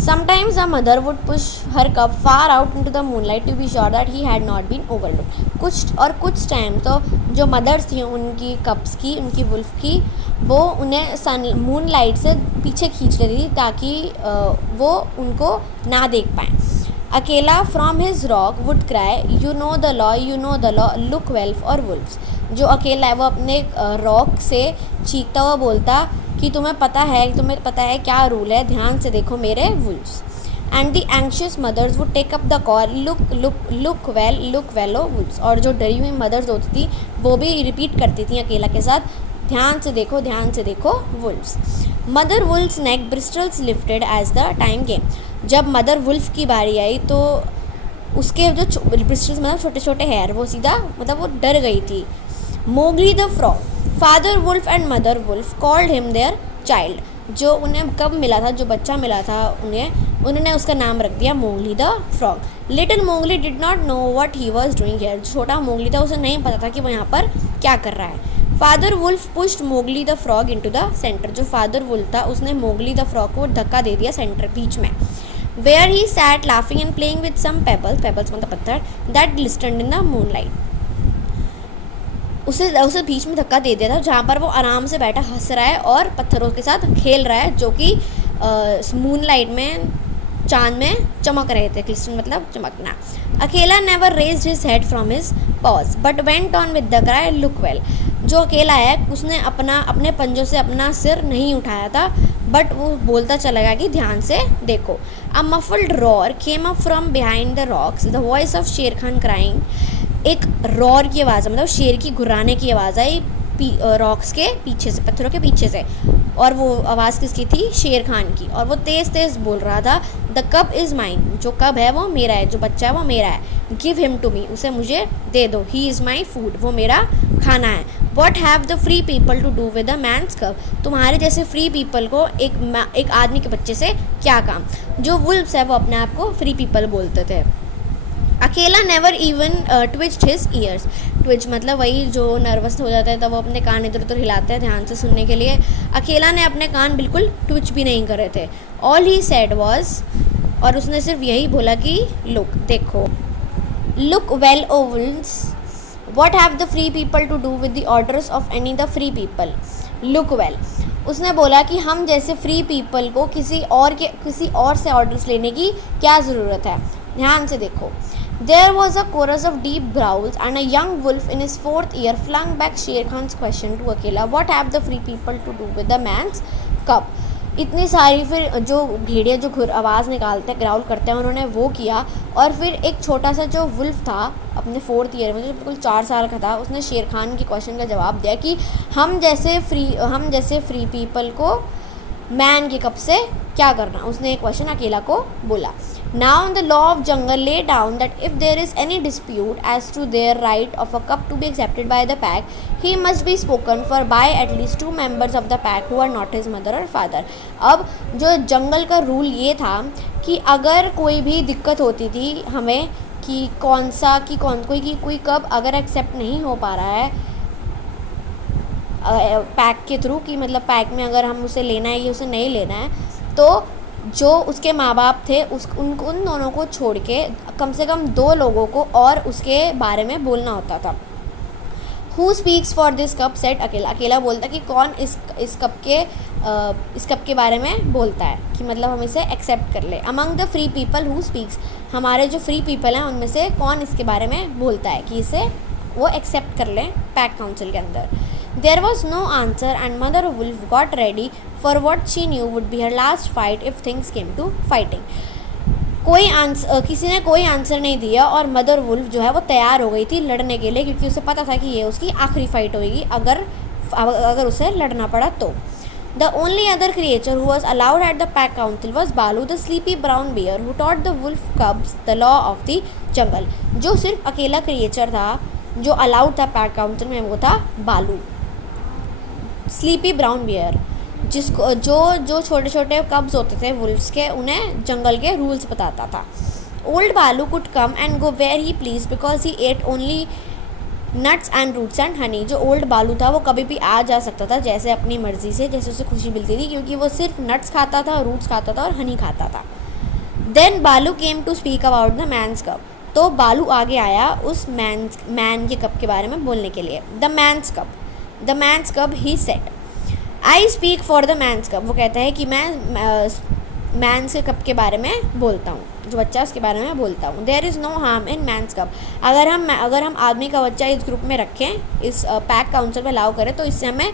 Sometimes the mother would push her cub far out into the moonlight to be sure that he had not been overlooked. कुछ time तो जो mother's थी उनकी कब्स की, उनकी wolf की, वो उन्हें सन मूनलाइट से पीछे खींच लेती थी ताकि वो उनको ना देख पाएँ. अकेला from his rock would cry, you know the law, look well for wolves. जो अकेला है वो अपने रॉक से चीखता हुआ बोलता कि तुम्हें पता है क्या रूल है, ध्यान से देखो मेरे wolves. And the anxious mothers would take up the call, look well O wolves. और जो डरी हुई मदर्स होती थी वो भी रिपीट करती थी अकेला के साथ, ध्यान से देखो wolves. Mother wolf's neck bristles lifted as the time came. जब मदर वुल्फ की बारी आई तो उसके जो ब्रिस्टल्स मतलब छोटे छोटे हेयर वो सीधा मतलब वो डर गई थी. Mowgli the frog, father wolf and mother wolf called him their child. जो उन्हें कब मिला था, जो बच्चा मिला था उन्होंने उसका नाम रख दिया Mowgli the frog. Little Mowgli did not know what he was doing here. छोटा मोगली था, उसे नहीं पता था कि वो यहाँ पर क्या कर रहा है. Father wolf pushed Mowgli the frog into the centre. जो फादर वुल्फ था उसने मोगली द फ्रॉग को धक्का दे दिया सेंटर बीच में. Where he sat laughing and playing with some pebbles मतलब पत्थर, that glistered in the moonlight. उसे बीच में धक्का दे दिया था जहाँ पर वो आराम से बैठा हंस रहा है और पत्थरों के साथ खेल रहा है जो कि मूनलाइट में चांद में चमक रहे थे. क्लिस्टन मतलब चमकना. अकेला never raised his head from his pause but went on with the cry, look well. जो अकेला है उसने अपने पंजों से अपना सिर नहीं उठाया था बट वो बोलता चला गया कि ध्यान से देखो. A muffled roar came up from behind the rocks, the voice of Shere Khan crying. एक रॉर की आवाज़ मतलब शेर की घुराने की आवाज़ आई रॉक्स के पीछे से, पत्थरों के पीछे से. और वो आवाज़ किसकी थी? शेर खान की. और वो तेज़ तेज़ बोल रहा था, द कब इज़ माइन. जो कब है वो मेरा है, जो बच्चा है वो मेरा है. गिव हिम टू मी, उसे मुझे दे दो. ही इज़ माई फूड, वो मेरा खाना है. What have the free people to do with a man's cub. तुम्हारे जैसे फ्री पीपल को एक आदमी के बच्चे से क्या काम. जो वुल्फ्स है वो अपने आप को फ्री पीपल बोलते थे. Akela never even twitched his ears. Twitch मतलब वही जो नर्वस हो जाता है तब वो अपने कान इधर उधर हिलाते हैं ध्यान से सुनने के लिए. अकेला ने अपने कान बिल्कुल ट्विच भी नहीं करे थे. ऑल ही सेड वॉज, और उसने सिर्फ यही बोला कि लुक देखो. Look well O wolves, what have the free people to do with the orders of any the free people. Look well, उसने बोला कि हम जैसे फ्री पीपल को किसी और से ऑर्डर्स लेने की क्या ज़रूरत है, ध्यान से देखो. There was a chorus of deep growls and a young wolf in his fourth year flung back Sher Khan's question to Akela, what have the free people to do with the man's cup. इतनी सारी फिर जो भेड़िए जो आवाज़ निकालते हैं, growl करते हैं, उन्होंने वो किया. और फिर एक छोटा सा जो वुल्फ था अपने 4th ईयर में, जो बिल्कुल 4 साल का था, उसने शेर खान के क्वेश्चन का जवाब दिया कि हम जैसे फ्री पीपल को मैन के कप से क्या करना. उसने एक क्वेश्चन अकेला को बोला. Now the law of jungle lay down that if there is any dispute as to their right of a cup to be accepted by the pack, he must be spoken for by at least 2 members of the pack who are not his mother or father. अब जो जंगल का rule ये था कि अगर कोई भी दिक्कत होती थी हमें कि कोई कब अगर एक्सेप्ट नहीं हो पा रहा है पैक के थ्रू, कि मतलब पैक में अगर हम उसे लेना है या उसे नहीं लेना है, तो जो उसके माँ बाप थे उन दोनों को छोड़ के कम से कम 2 लोगों को और उसके बारे में बोलना होता था. Who speaks for this cup set अकेला बोलता कि कौन इस कप के बारे में बोलता है कि मतलब हम इसे एक्सेप्ट कर ले. Among the free people who speaks, हमारे जो फ्री पीपल हैं उनमें से कौन इसके बारे में बोलता है कि इसे वो एक्सेप्ट कर लें पैक काउंसिल के अंदर. There was no answer and Mother Wolf got ready for what she knew would be her last fight if things came to fighting. किसी ने कोई आंसर नहीं दिया और मदर वुल्फ जो है वो तैयार हो गई थी लड़ने के लिए, क्योंकि उसे पता था कि ये उसकी आखिरी फाइट होगी अगर उसे लड़ना पड़ा तो. The only other creature who was allowed at the pack council was Balu, the sleepy brown bear who taught the wolf cubs the law of the jungle. जो सिर्फ अकेला क्रिएचर था जो अलाउड था पैक काउंसिल में वो था बालू, स्लीपी ब्राउन बियर, जिसको जो छोटे छोटे कब्स होते थे वुल्फ्स के, उन्हें जंगल के रूल्स बताता था. Old Baloo could come and go where he pleased because he ate only nuts and roots and honey. जो ओल्ड बालू था वो कभी भी आ जा सकता था जैसे अपनी मर्ज़ी से, जैसे उसे खुशी मिलती थी, क्योंकि वो सिर्फ नट्स खाता था, रूट्स खाता था और हनी खाता था. Then Baloo came to speak about the man's cub. तो बालू आगे आया उस मैन के कप के बारे में बोलने के लिए। The man's cub he said, I speak for the man's cub. वो कहता है कि मैं मैंस के कप के बारे में बोलता हूँ, जो बच्चा उसके बारे में बोलता हूँ। There is no harm in man's cub. अगर हम आदमी का बच्चा इस ग्रुप में रखें, इस पैक काउंसिल में अलाउ करें, तो इससे हमें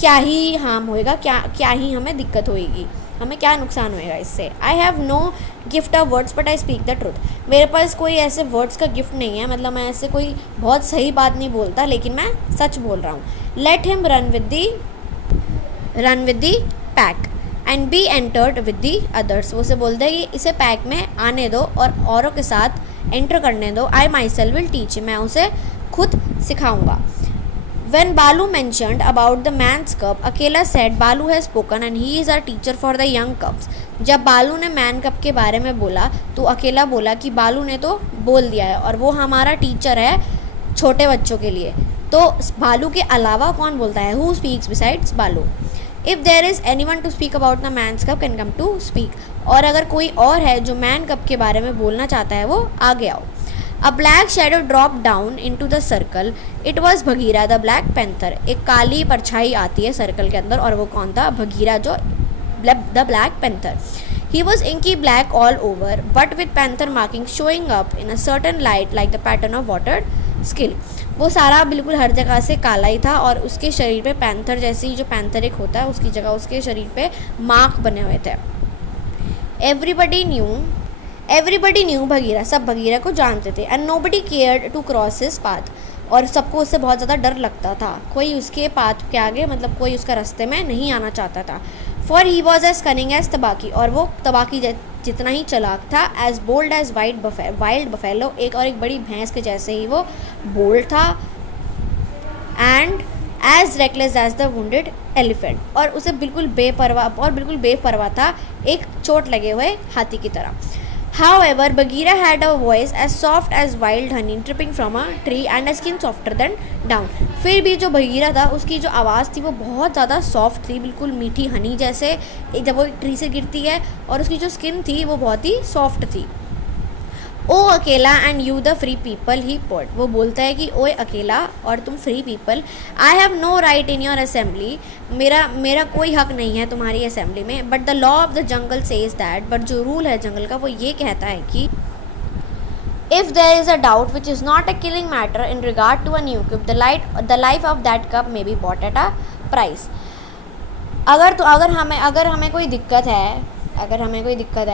क्या ही हार्म होएगा, क्या ही हमें दिक्कत होएगी, हमें क्या नुकसान होएगा इससे। I have no gift of words but I speak the truth. मेरे पास कोई ऐसे वर्ड्स का गिफ्ट नहीं है, मतलब मैं ऐसे कोई बहुत सही बात नहीं बोलता, लेकिन मैं सच बोल रहा हूँ। Let him run with the pack and be entered with the others. वो से बोलते हैं कि इसे पैक में आने दो और औरों के साथ एंटर करने दो। आई माई सेल्फ विल टीच, मैं उसे खुद सिखाऊंगा। When Balu mentioned about the man's cup, Akela said Balu has spoken and he is our teacher for the young cubs. जब बालू ने मैन कप के बारे में बोला तो अकेला बोला कि बालू ने तो बोल दिया है और वो हमारा टीचर है छोटे बच्चों के लिए। तो बालू के अलावा कौन बोलता है? Who speaks besides बालू? If there is anyone to speak about the man's cup can come to speak. और अगर कोई और है जो मैन कप के बारे में बोलना चाहता है, वो आगे आओ। A black shadow dropped down into the circle. It was Bagheera the Black Panther. एक काली परछाई आती है सर्कल के अंदर और वो कौन था? बगीरा, जो the Black Panther. He was inky black all over, but with panther markings showing up in a certain light like the pattern of watered skill. वो सारा बिल्कुल हर जगह से काला ही था और उसके शरीर पे पैंथर जैसी, जो पैंथर एक होता है उसकी जगह उसके शरीर पे मार्क बने हुए थे। एवरीबडी न्यू बगीरा, सब बगीरा को जानते थे। And nobody cared to cross his path, और सबको उससे बहुत ज़्यादा डर लगता था। कोई उसके पाथ के आगे, मतलब कोई उसका रास्ते में नहीं आना चाहता था। For he was as cunning as Tabaqui, और वो तबाकी जितना ही चालाक था। As bold as wild buffalo, एक बड़ी भैंस के जैसे ही वो बोल्ड था। And as reckless as the wounded elephant, और उसे बिल्कुल बेपरवाह था एक चोट लगे हुए हाथी की तरह। However, Bagheera had a voice as soft as wild honey dripping from a tree and a skin softer than down. फिर भी जो बगीरा था उसकी जो आवाज़ थी वो बहुत ज़्यादा सॉफ्ट थी, बिल्कुल मीठी हनी जैसे जब वो ट्री से गिरती है, और उसकी जो स्किन थी वो बहुत ही सॉफ्ट थी। O Akela and you the free people he port, वो बोलता है कि ओए अकेला और तुम free people. I have no right in your assembly, मेरा कोई हक नहीं है तुम्हारी असेंबली में। But the law of the jungle says that, but जो रूल है जंगल का वो ये कहता है कि if there is a doubt which is not a killing matter in regard to a new cup, the life of that cup may be bought at a price. अगर हमें कोई दिक्कत है